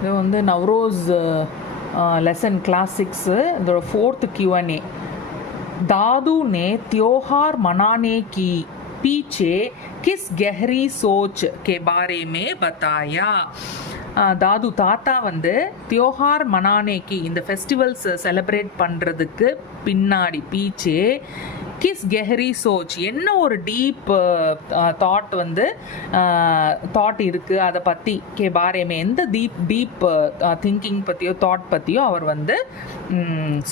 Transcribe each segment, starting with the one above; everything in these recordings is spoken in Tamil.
இது வந்து நவ்ரோஸ் लेसन क्लास 6 இதோட 4th Q&A. दादू ने त्योहार मनाने की पीछे किस गहरी सोच के बारे में बताया. தாது தாத்தா வந்து தியோஹார் மனானேக்கு இந்த ஃபெஸ்டிவல்ஸ் செலிப்ரேட் பண்ணுறதுக்கு பின்னாடி பீச்சே கிஸ் கெஹரி சோச் என்ன ஒரு டீப் தாட் வந்து தாட் இருக்குது அதை பற்றி கே பாரேமே எந்த டீப் திங்கிங் பற்றியோ தாட் பற்றியோ அவர் வந்து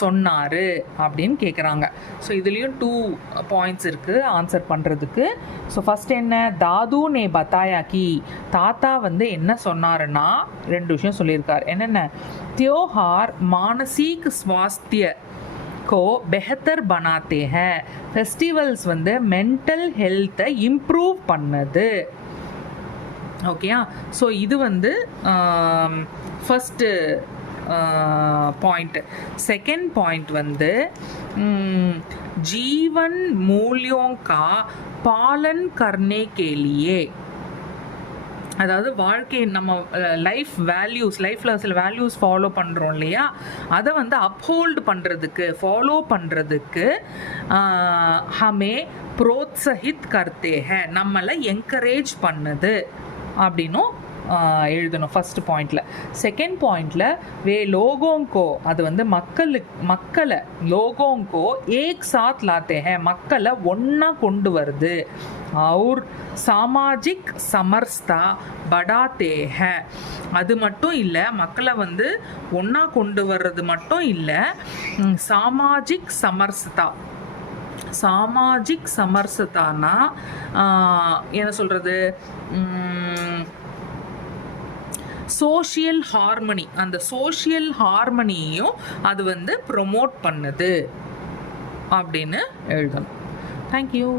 சொன்னார் அப்படின்னு கேட்குறாங்க. ஸோ இதுலேயும் 2 பாயிண்ட்ஸ் இருக்குது ஆன்சர் பண்ணுறதுக்கு. ஸோ ஃபஸ்ட் என்ன, தாது நே பத்தாயா கி தாத்தா வந்து என்ன சொன்னாருன்னா 2 விஷயம் சொல்லியிருக்கார். என்னென்ன, தியோஹார் மானசீக் ஸ்வாஸ்திய को बेहतर बनाते हैं. फेस्टिवल्स வந்து மென்டல் ஹெல்த்தை இம்ப்ரூவ் பண்ணது. ஓகேயா. ஸோ இது வந்து ஃபஸ்ட்டு पॉइंट. सेकेंड पॉइंट வந்து जीवन मूल्यों का पालन करने के लिए, அதாவது வாழ்க்கை நம்ம லைஃப் வேல்யூஸ், லைஃப்பில் சில வேல்யூஸ் ஃபாலோ பண்ணுறோம் இல்லையா, அதை வந்து அப்ஹோல்டு பண்ணுறதுக்கு ஃபாலோ பண்ணுறதுக்கு ஹமே புரோத்சஹித் கர்த்தே ஹே, நம்மளை என்கரேஜ் பண்ணுது அப்படின்னும் எழுதணும் ஃபஸ்ட் பாயிண்டில். செகண்ட் பாயிண்டில் வே லோகோங்கோ, அது வந்து மக்களை லோகோங்கோ ஏக் சாத் லாத்தே ஹே, மக்களை ஒன்றா கொண்டு வருது. और சாமாஜிக் சமர்ஸ்தா படாத்தே ஹே, அது மட்டும் இல்லை, மக்களை வந்து ஒன்றா கொண்டு வர்றது மட்டும் இல்லை, சாமாஜிக் சமர்ஸ்தா, சாமாஜிக் சமர்சத்தானா என்ன சொல்கிறது, சோஷியல் ஹார்மனி, அந்த சோஷியல் ஹார்மனியையும் அது வந்து ப்ரொமோட் பண்ணுது அப்படின்னு எழுதணும். தேங்க்யூ.